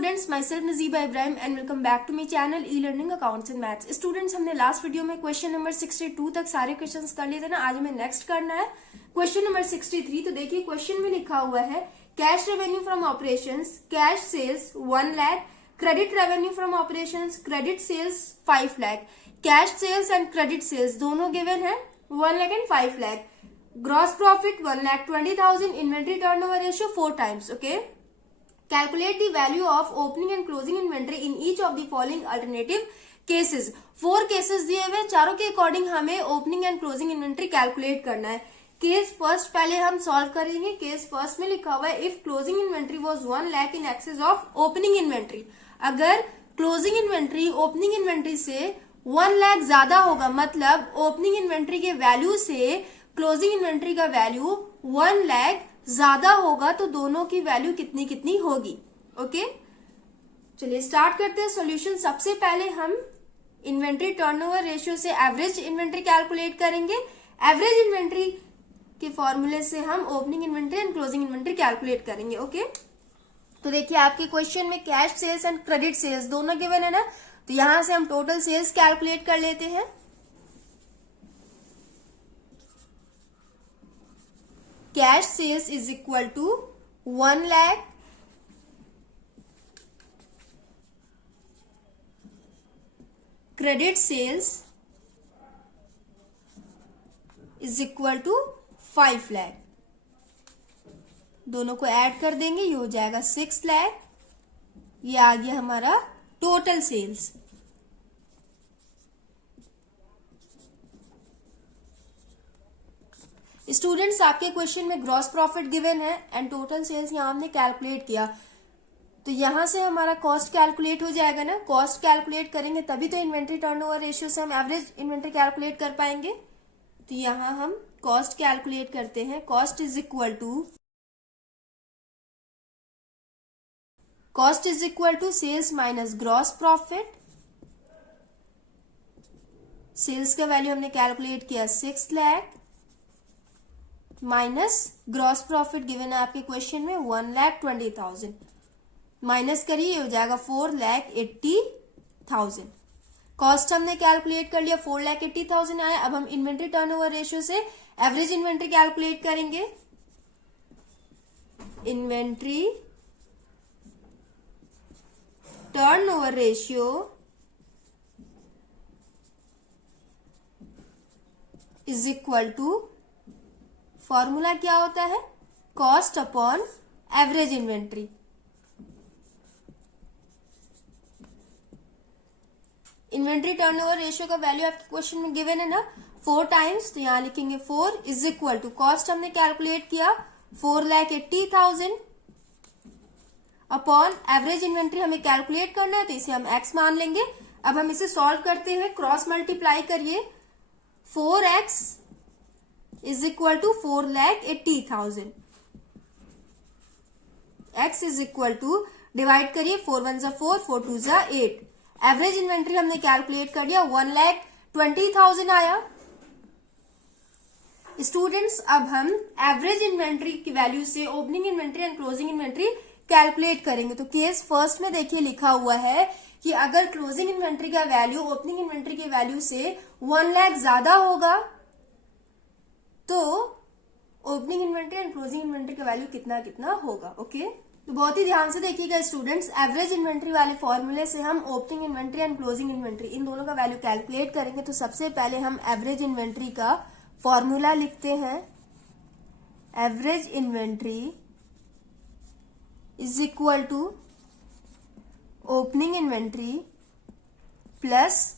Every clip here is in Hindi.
Students, myself Najiba Ibrahim and welcome back to my channel E learning accounts and maths. Students, हमने लास्ट वीडियो में क्वेश्चन नंबर 62 तक सारे क्वेश्चंस कर लिए थे ना। आज हमें नेक्स्ट करना है क्वेश्चन नंबर 63। तो देखिए क्वेश्चन में लिखा हुआ है cash revenue from operations, cash sales 1 lakh, credit revenue from operations, credit sales 5 lakh. Cash sales and credit sales दोनों गिवन है 1 lakh and 5 lakh. Gross profit 1,20,000, inventory turnover ratio 4 times। Okay, calculate the value of opening and closing inventory in each of the following alternative cases। 4 cases दिए हुए, चारों के अकॉर्डिंग हमें opening and closing inventory calculate करना है। केस फर्स्ट पहले हम सॉल्व करेंगे। केस फर्स्ट में लिखा हुआ है if closing inventory was 1 lakh in excess of opening inventory. अगर क्लोजिंग इन्वेंट्री ओपनिंग इन्वेंट्री से 1 लाख ज्यादा होगा, मतलब ओपनिंग इन्वेंट्री के वैल्यू से क्लोजिंग इन्वेंट्री का वैल्यू 1 लाख ज्यादा होगा, तो दोनों की वैल्यू कितनी कितनी होगी। ओके, चलिए स्टार्ट करते हैं सॉल्यूशन। सबसे पहले हम इन्वेंट्री टर्नओवर रेशियो से एवरेज इन्वेंट्री कैलकुलेट करेंगे। एवरेज इन्वेंट्री के फॉर्मूले से हम opening inventory and closing inventory calculate करेंगे। ओके, तो देखिए आपके क्वेश्चन में cash sales and credit sales दोनों गिवन है ना, तो यहां से हम टोटल सेल्स कैलकुलेट कर लेते हैं। Cash sales is equal to 1 lakh credit sales is equal to 5 lakh. दोनों को ऐड कर देंगे, ये हो जाएगा 6 लाख। ये आ गया हमारा टोटल सेल्स। स्टूडेंट्स, आपके क्वेश्चन में ग्रॉस प्रॉफिट गिवन है एंड टोटल सेल्स यहां हमने कैलकुलेट किया, तो यहां से हमारा कॉस्ट कैलकुलेट हो जाएगा ना। कॉस्ट कैलकुलेट करेंगे तभी तो इन्वेंट्री टर्नओवर रेशियो से हम एवरेज इन्वेंट्री कैलकुलेट कर पाएंगे। तो यहां हम कॉस्ट कैलकुलेट करते हैं। Cost is equal to sales minus gross profit. Sales का वैल्यू हमने कैलकुलेट किया 6 lakh minus gross profit given है आपके क्वेश्चन में 1,20,000। माइनस करिए, हो जाएगा 4,80,000। कॉस्ट हमने कैलकुलेट कर लिया, 4,80,000 आया। अब हम इन्वेंट्री टर्नओवर रेशियो से एवरेज इन्वेंट्री कैलकुलेट करेंगे। Inventory turnover ratio is equal to, formula क्या होता है, cost upon average inventory. Inventory turnover ratio का वैल्यू आपके क्वेश्चन में गिवन है ना 4 times, तो यहां लिखेंगे 4 इज इक्वल टू, कॉस्ट हमने कैलकुलेट किया 4,80,000 अपॉन एवरेज इन्वेंट्री हमें कैलकुलेट करना है, तो इसे हम x मान लेंगे। अब हम इसे सॉल्व करते हैं, क्रॉस मल्टीप्लाई करिए। 4x is equal to 4,80,000। x is equal to, divide करिए, 4 1 जा 4, 4 2 जा 8। एवरेज इन्वेंट्री हमने कैलकुलेट कर लिया 1,20,000 आया। स्टूडेंट्स, अब हम एवरेज इन्वेंट्री की वैल्यू से opening inventory and closing inventory calculate करेंगे। तो केस फर्स्ट में देखिए लिखा हुआ है कि अगर क्लोजिंग इन्वेंट्री का वैल्यू ओपनिंग इन्वेंट्री की वैल्यू से 1 लाख ज्यादा होगा, तो opening inventory and closing inventory का वैल्यू कितना कितना होगा। ओके, तो बहुत ही ध्यान से देखिएगा स्टूडेंट्स। एवरेज इन्वेंट्री वाले फॉर्मूले से हम opening inventory and closing inventory इन दोनों का वैल्यू कैलकुलेट करेंगे। तो सबसे पहले हम एवरेज इन्वेंट्री का फॉर्मूला लिखते हैं। Average inventory is equal to opening inventory plus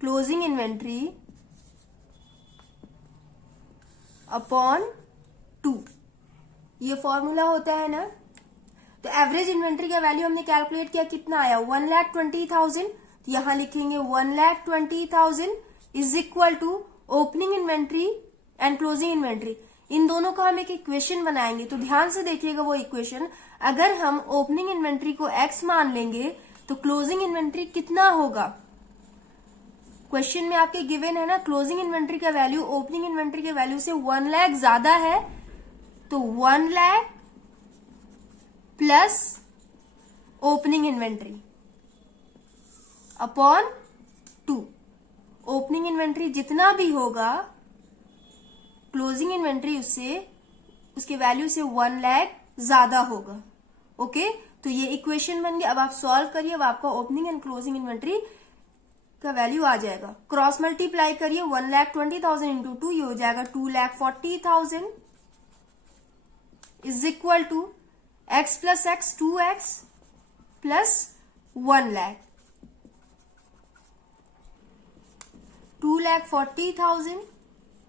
closing inventory upon 2। ये फॉर्मूला होता है ना। तो एवरेज इन्वेंट्री का वैल्यू हमने कैलकुलेट किया, कितना आया 1,20,000। तो यहां लिखेंगे 1,20,000 is equal to opening inventory and closing inventory. इन दोनों का हम एक इक्वेशन बनाएंगे, तो ध्यान से देखिएगा वो इक्वेशन। अगर हम ओपनिंग इन्वेंट्री को x मान लेंगे तो क्लोजिंग इन्वेंट्री कितना होगा। क्वेश्चन में आपके गिवन है ना, क्लोजिंग इन्वेंट्री का वैल्यू ओपनिंग इन्वेंट्री के वैल्यू से 1 लाख ज्यादा है, तो 1 lakh plus opening inventory upon 2। Opening inventory जितना भी होगा क्लोजिंग इन्वेंट्री उसके वैल्यू से 1 लाख ज्यादा होगा। ओके, तो ये इक्वेशन बन गई। अब आप सॉल्व करिए, अब आपका ओपनिंग एंड क्लोजिंग इन्वेंट्री का वैल्यू आ जाएगा। क्रॉस मल्टीप्लाई करिए, 1,20,000 इंटू 2, ये हो जाएगा 2,40,000 is equal to x plus X 2x plus 1 lakh. 2,40,000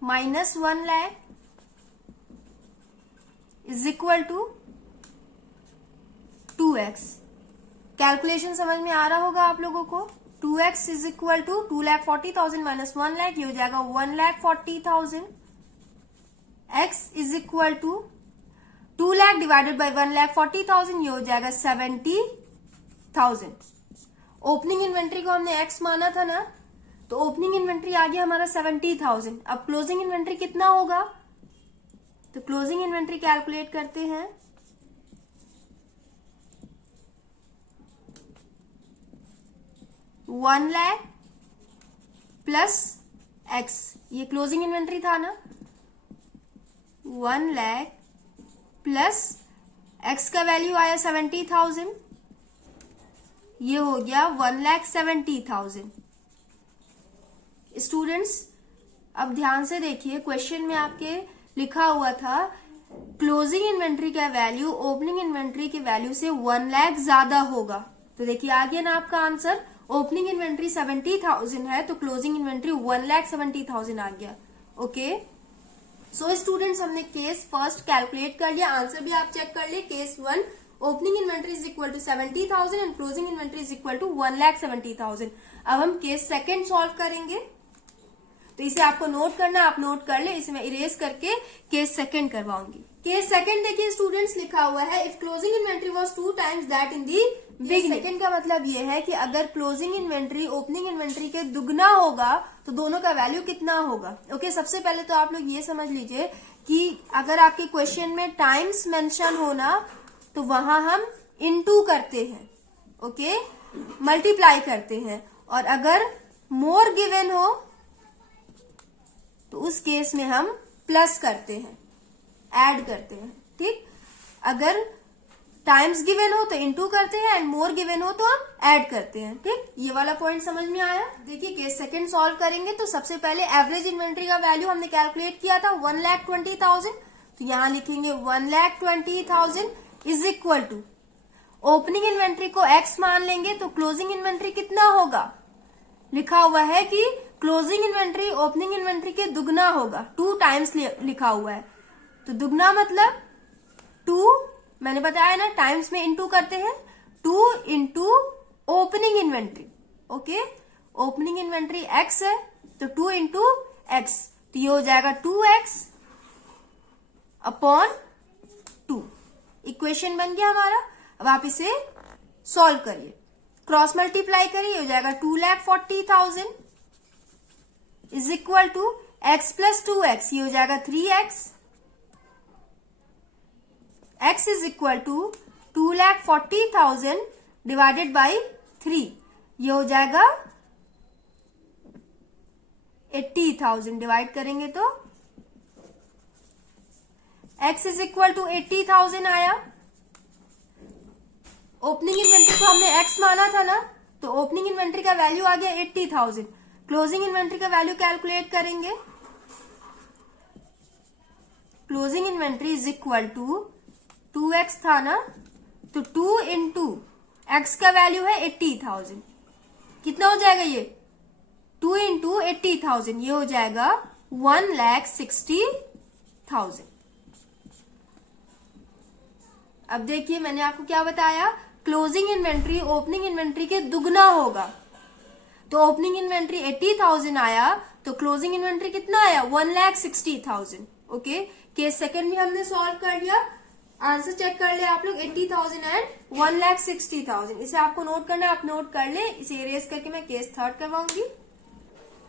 minus 1 lakh is equal to 2x। Calculation समझ में आ रहा होगा आप लोगों को। 2x is equal to 2,40,000 minus 1 lakh, ये हो जाएगा 1,40,000। x is equal to 2 lakh divided by 1,40,000, ये हो जाएगा 70,000। ओपनिंग इन्वेंट्री को हमने x माना था ना, तो ओपनिंग इन्वेंट्री आ गया हमारा 70,000। अब क्लोजिंग इन्वेंट्री कितना होगा, तो क्लोजिंग इन्वेंट्री कैलकुलेट करते हैं। वन लाख प्लस एक्स, ये क्लोजिंग इन्वेंट्री था ना, 1 लाख प्लस एक्स का वैल्यू आया 70,000, ये हो गया 1,70,000। स्टूडेंट्स अब ध्यान से देखिए, क्वेश्चन में आपके लिखा हुआ था क्लोजिंग इन्वेंट्री का वैल्यू ओपनिंग इन्वेंट्री के वैल्यू से 1 लाख ज्यादा होगा। तो देखिए आ गया ना आपका आंसर। ओपनिंग इन्वेंट्री 70,000 है तो क्लोजिंग इन्वेंट्री 1,70,000 आ गया। ओके, सो स्टूडेंट्स हमने केस फर्स्ट कैलकुलेट कर लिया, आंसर भी आप चेक कर लिए। Case 1 opening inventory is equal to 70,000 and closing inventory is equal to 1,70,000। अब हम केस सेकंड सॉल्व करेंगे, तो इसे आपको नोट करना, आप नोट कर ले, इसे मैं इरेज करके केस सेकंड करवाऊंगी। केस सेकंड देखिए स्टूडेंट्स, लिखा हुआ है if closing inventory was 2 times that in the beginning. Second का मतलब ये है कि अगर क्लोजिंग इन्वेंट्री ओपनिंग इन्वेंट्री के दुगना होगा तो दोनों का वैल्यू कितना होगा। ओके, सबसे पहले तो आप लोग ये समझ लीजिए कि अगर आपके क्वेश्चन में टाइम्स मेंशन होना तो वहां हम इनटू करते हैं, ओके, मल्टीप्लाई करते हैं, और अगर मोर गिवन हो तो उस केस में हम प्लस करते हैं, ऐड करते हैं। ठीक, अगर टाइम्स गिवन हो तो इनटू करते हैं एंड मोर गिवन हो तो हम ऐड करते हैं। ठीक, ये वाला पॉइंट समझ में आया। देखिए केस सेकंड सॉल्व करेंगे तो सबसे पहले एवरेज इन्वेंट्री का वैल्यू हमने कैलकुलेट किया था 1,20,000, तो यहां लिखेंगे 1,20,000 is equal to opening inventory को x मान लेंगे तो क्लोजिंग इन्वेंट्री कितना होगा। लिखा हुआ है कि क्लोजिंग इन्वेंट्री ओपनिंग इन्वेंट्री के दुगना होगा, 2 टाइम्स लिखा हुआ है, तो दुगना मतलब 2, मैंने बताया ना टाइम्स में इनटू करते हैं, 2 into opening inventory. Okay, opening inventory x है तो 2 इंटू एक्स, तो ये हो जाएगा 2x अपॉन 2। इक्वेशन बन गया हमारा। अब आप इसे सॉल्व करिए, क्रॉस मल्टीप्लाई करिए, हो जाएगा 2,40,000 is equal to x plus 2x, ये हो जाएगा 3x। x is equal to 2,40,000 divided by 3, ये हो जाएगा 80,000। डिवाइड करेंगे तो x इज इक्वल टू 80,000 आया। ओपनिंग इन्वेंट्री को हमने x माना था ना, तो ओपनिंग इन्वेंट्री का वैल्यू आ गया 80,000। क्लोजिंग इन्वेंट्री का वैल्यू कैलकुलेट करेंगे, closing inventory is equal to 2x था ना, तो 2 इंटू एक्स का वैल्यू है 80,000, कितना हो जाएगा ये 2 इंटू 80,000, ये हो जाएगा 1,60,000। अब देखिए मैंने आपको क्या बताया, क्लोजिंग इन्वेंट्री ओपनिंग इन्वेंट्री के दुगना होगा, तो ओपनिंग इन्वेंट्री 80,000 आया तो क्लोजिंग इन्वेंट्री कितना आया 1,60,000। ओके, केस सेकंड भी हमने सॉल्व कर लिया, आंसर चेक कर ले आप लोग 80,000 एंड 1,60,000। इसे आपको नोट करना है, आप नोट कर ले, इसे इरेज करके मैं केस थर्ड करवाऊंगी।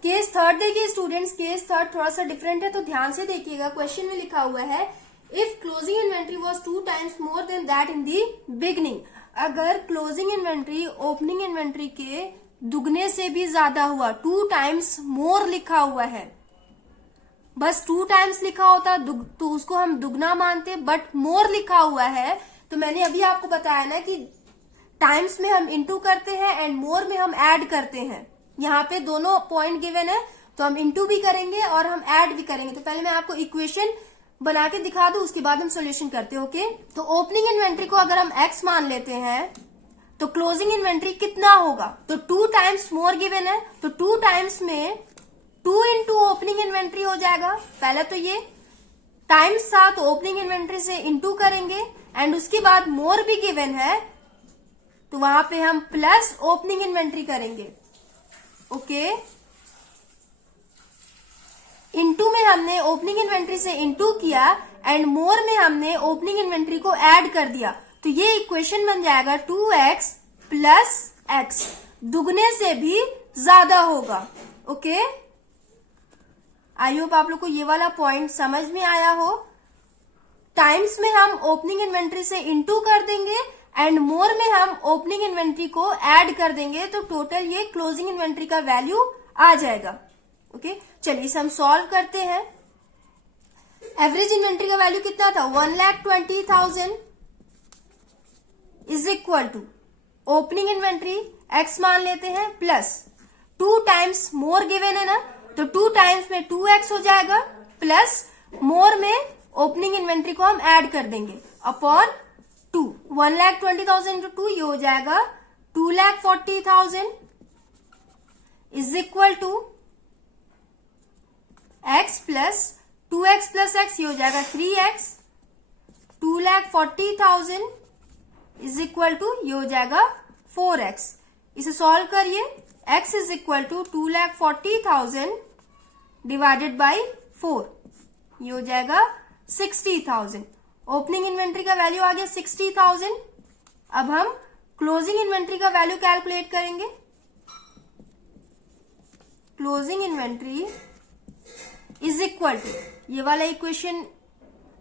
केस थर्ड देखिए स्टूडेंट्स, केस थर्ड थोड़ा सा डिफरेंट है तो ध्यान से देखिएगा। क्वेश्चन में लिखा हुआ है if closing inventory was 2 times more than that in the beginning. अगर क्लोजिंग इन्वेंट्री ओपनिंग इन्वेंट्री के दुगने से भी ज्यादा हुआ, 2 टाइम्स मोर लिखा हुआ है, बस 2 टाइम्स लिखा होता तो उसको हम दुगना मानते, बट मोर लिखा हुआ है तो मैंने अभी आपको बताया ना कि टाइम्स में हम इंटू करते हैं एंड मोर में हम ऐड करते हैं। यहाँ पे दोनों पॉइंट गिवन है तो हम इंटू भी करेंगे और हम ऐड भी करेंगे। तो पहले मैं आपको इक्वेशन बना के दिखा दूं, उसके बाद हम सॉल्यूशन करते हैं। ओके, तो ओपनिंग इन्वेंट्री को अगर हम x मान लेते हैं तो क्लोजिंग इन्वेंट्री कितना होगा, तो 2 टाइम्स मोर गिवन है तो 2 टाइम्स में 2 इंटू ओपनिंग इन्वेंट्री हो जाएगा। पहले तो ये टाइम्स था तो ओपनिंग इन्वेंट्री से इंटू करेंगे एंड उसके बाद मोर भी गिवन है तो वहां पे हम प्लस ओपनिंग इन्वेंट्री करेंगे। ओके, इंटू में हमने ओपनिंग इन्वेंट्री से इंटू किया एंड मोर में हमने ओपनिंग इन्वेंट्री को ऐड कर दिया तो ये इक्वेशन बन जाएगा 2x प्लस x, दुगने से भी ज्यादा होगा। ओके, आई होप आप लोग को ये वाला पॉइंट समझ में आया हो। टाइम्स में हम ओपनिंग इन्वेंट्री से इंटू कर देंगे एंड मोर में हम ओपनिंग इन्वेंट्री को ऐड कर देंगे तो टोटल ये क्लोजिंग इन्वेंट्री का वैल्यू आ जाएगा। ओके, चलिए इसे हम सॉल्व करते हैं। एवरेज इन्वेंट्री का वैल्यू कितना था, 1,20,000 is equal to opening inventory x मान लेते हैं प्लस 2 टाइम्स मोर गिवन है ना तो 2 टाइम्स में 2x हो जाएगा प्लस मोर में ओपनिंग इन्वेंट्री को हम ऐड कर देंगे अपॉन 2। 1,20,000 इंटू 2 ये हो जाएगा 2,40,000 is equal to x plus 2x plus x, ये हो जाएगा 3x। 2,40,000 इज इक्वल टू ये हो जाएगा 4x। इसे सॉल्व करिए, x is equal to 2,40,000 divided by 4, ये हो जाएगा 60,000। ओपनिंग इन्वेंट्री का वैल्यू आ गया 60,000। अब हम क्लोजिंग इन्वेंट्री का वैल्यू कैलकुलेट करेंगे। Closing inventory is equal to, ये वाला इक्वेशन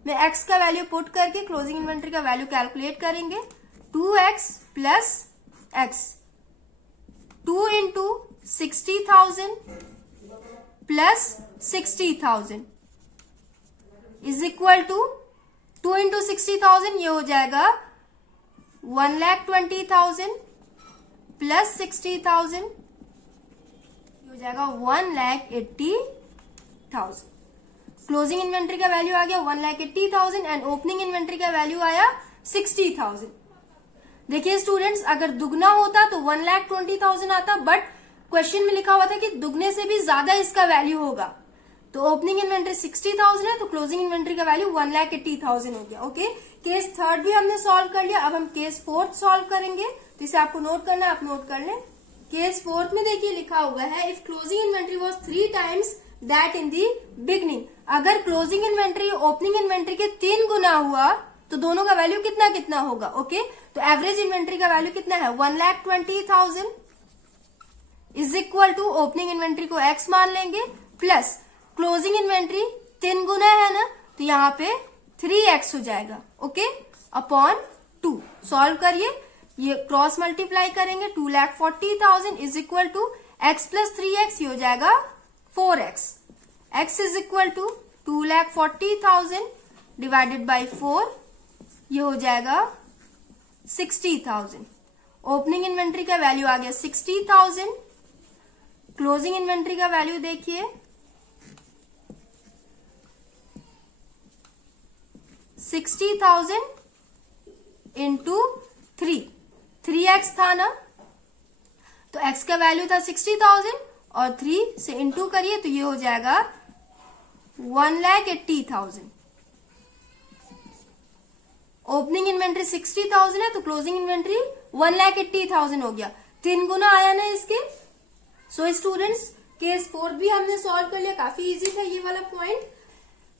में x का वैल्यू पुट करके क्लोजिंग इन्वेंट्री का वैल्यू कैलकुलेट करेंगे। 2x plus x, 2 into 60,000 plus 60,000 is equal to 2 into 60,000 ये हो जाएगा 1,20,000 प्लस 60,000 ये हो जाएगा 1,80,000। क्लोजिंग इन्वेंट्री का वैल्यू आ गया 1,80,000 एंड ओपनिंग इन्वेंट्री का वैल्यू आया 60,000। देखिए स्टूडेंट्स, अगर दुगना होता तो 1,20,000 आता, बट क्वेश्चन में लिखा हुआ था कि दुगने से भी ज्यादा इसका वैल्यू होगा। तो ओपनिंग इन्वेंट्री 60,000 है तो क्लोजिंग इन्वेंट्री का वैल्यू 1,80,000 हो गया। ओके, केस थर्ड भी हमने सॉल्व कर लिया। अब हम केस फोर्थ सॉल्व करेंगे तो इसे आपको नोट करना है, आप नोट कर लें। केस फोर्थ में देखिए लिखा हुआ है if closing inventory was 3 times that in the beginning. अगर क्लोजिंग इन्वेंट्री ओपनिंग इन्वेंट्री के 3 गुना हुआ तो दोनों का वैल्यू कितना कितना होगा। ओके, तो एवरेज इन्वेंट्री का वैल्यू कितना है 1,20,000 is equal to opening inventory को x मान लेंगे प्लस क्लोजिंग इन्वेंट्री 3 गुना है ना तो यहाँ पे 3x हो जाएगा। ओके, अपॉन 2 सॉल्व करिए, ये क्रॉस मल्टीप्लाई करेंगे 2,40,000 is equal to x plus 3x, ये हो जाएगा 4x। x is equal to 2,40,000 divided by 4, ये हो जाएगा 60,000। ओपनिंग इन्वेंट्री का वैल्यू आ गया 60,000। क्लोजिंग इन्वेंट्री का वैल्यू देखिए 60,000 इंटू 3x था ना तो x का वैल्यू था 60,000 और 3 से इंटू करिए तो ये हो जाएगा 1,80,000। ओपनिंग इन्वेंट्री 60,000 है तो क्लोजिंग इन्वेंट्री 1,80,000 हो गया, 3 गुना आया ना इसके। सो स्टूडेंट्स, केस 4 भी हमने सॉल्व कर लिया, काफी इजी था ये वाला पॉइंट।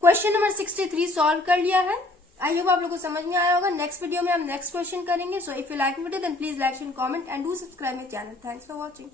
क्वेश्चन नंबर 63 सॉल्व कर लिया है। आई होप आप लोगों को समझ में आया होगा। नेक्स्ट वीडियो में हम नेक्स्ट क्वेश्चन करेंगे। So if you like video then please like and comment and do subscribe my channel. Thanks for watching.